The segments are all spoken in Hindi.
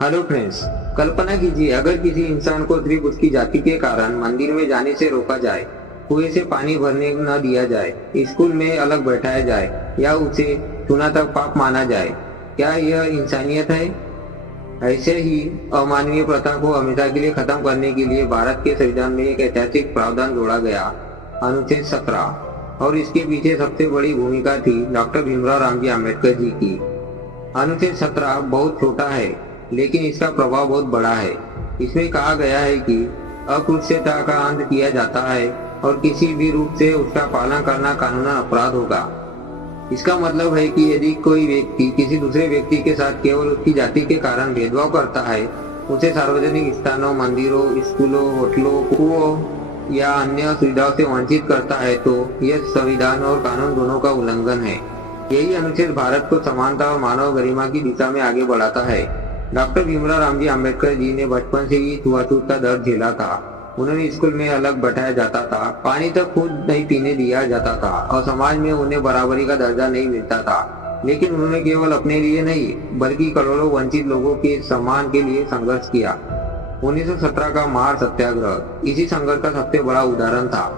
Hello friends. कल्पना कीजिए अगर किसी इंसान को सिर्फ उसकी जाति के कारण मंदिर में जाने से रोका जाए, कुएं से पानी भरने न दिया जाए, स्कूल में अलग बैठाया जाए या उसे चुना तक पाप माना जाए, क्या यह इंसानियत है? ऐसे ही अमानवीय प्रथा को हमेशा के लिए खत्म करने के लिए भारत के संविधान में एक ऐतिहासिक प्रावधान जोड़ा गया, अनुच्छेद 17। और इसके पीछे सबसे बड़ी भूमिका थी डॉक्टर भीमराव रामजी आम्बेडकर जी की। अनुच्छेद 17 बहुत छोटा है, लेकिन इसका प्रभाव बहुत बड़ा है। इसमें कहा गया है कि अस्पृश्यता का अंत किया जाता है और किसी भी रूप से उसका पालन करना कानूनन अपराध होगा। इसका मतलब है कि यदि कोई व्यक्ति किसी दूसरे व्यक्ति के साथ केवल उसकी जाति के कारण भेदभाव करता है, उसे सार्वजनिक स्थानों, मंदिरों, स्कूलों, होटलों, कुओं या अन्य सुविधाओं से वंचित करता है, तो यह संविधान और कानून दोनों का उल्लंघन है। यही अनुच्छेद भारत को समानता और मानव गरिमा की दिशा में आगे बढ़ाता है। डॉक्टर भीमराव रामजी आम्बेडकर जी ने बचपन से ही छुआछूत का दर्द झेला था। उन्हें स्कूल में अलग बैठाया जाता था, पानी तक खुद नहीं पीने दिया जाता था और समाज में उन्हें बराबरी का दर्जा नहीं मिलता था। लेकिन उन्होंने केवल अपने लिए नहीं बल्कि करोड़ों वंचित लोगों के सम्मान के लिए संघर्ष किया। 1917 का महार सत्याग्रह इसी संघर्ष का सबसे बड़ा उदाहरण था।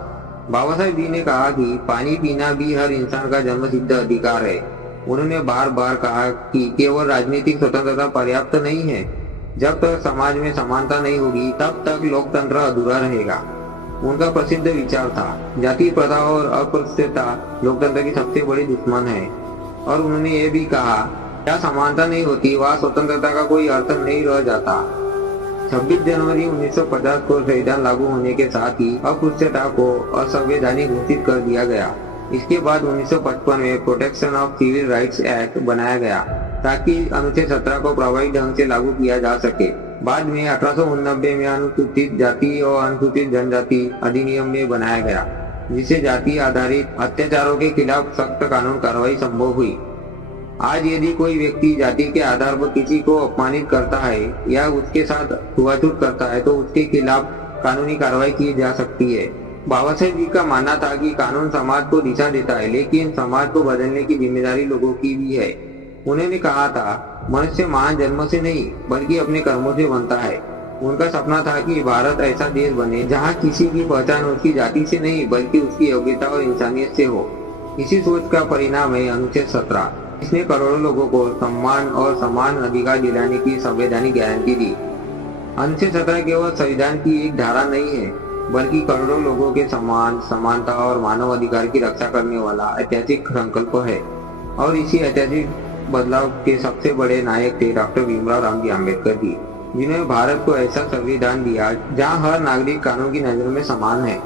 बाबा साहेब जी ने कहा कि पानी पीना भी हर इंसान का जन्मसिद्ध अधिकार है। उन्होंने बार बार कहा कि केवल राजनीतिक स्वतंत्रता पर्याप्त नहीं है। जब तक समाज में समानता नहीं होगी तब तक लोकतंत्र अधूरा रहेगा। उनका प्रसिद्ध विचार था, जाति प्रथा और अस्पृश्यता लोकतंत्र की सबसे बड़ी दुश्मन है। और उन्होंने ये भी कहा, जहाँ समानता नहीं होती वहाँ स्वतंत्रता का कोई अर्थ नहीं रह जाता। 26 जनवरी 1950 को संविधान लागू होने के साथ ही अस्पृश्यता को असंवैधानिक घोषित कर दिया गया। इसके बाद 1955 में protection of civil rights act बनाया गया ताकि अनुच्छेद 17 को प्रभावी ढंग से लागू किया जा सके। बाद में 1889 में अनुसूचित जाति और अनुसूचित जनजाति अधिनियम में बनाया गया, जिससे जाति आधारित अत्याचारों के खिलाफ सख्त कानून कार्रवाई संभव हुई। आज यदि कोई व्यक्ति जाति के आधार पर किसी को अपमानित करता है या उसके साथ छुआछूत करता है तो उसके खिलाफ कानूनी कार्रवाई की जा सकती है। बाबा साहेब जी का मानना था कि कानून समाज को दिशा देता है, लेकिन समाज को बदलने की जिम्मेदारी लोगों की भी है। उन्होंने कहा था, मनुष्य महान जन्म से नहीं बल्कि अपने कर्मों से बनता है। उनका सपना था कि भारत ऐसा देश बने जहां किसी की पहचान उसकी जाति से नहीं बल्कि उसकी योग्यता और इंसानियत से हो। इसी सोच का परिणाम है अनुच्छेद 17। इसने करोड़ों लोगों को सम्मान और समान अधिकार दिलाने की संवैधानिक गारंटी दी। अनुच्छेद 17 केवल संविधान की एक धारा नहीं है, बल्कि करोड़ों लोगों के सम्मान, समानता और मानव अधिकार की रक्षा करने वाला ऐतिहासिक संकल्प है। और इसी ऐतिहासिक बदलाव के सबसे बड़े नायक थे डॉक्टर भीमराव रामजी आम्बेडकर जी, जिन्होंने भारत को ऐसा संविधान दिया जहां हर नागरिक कानून की नजर में समान है।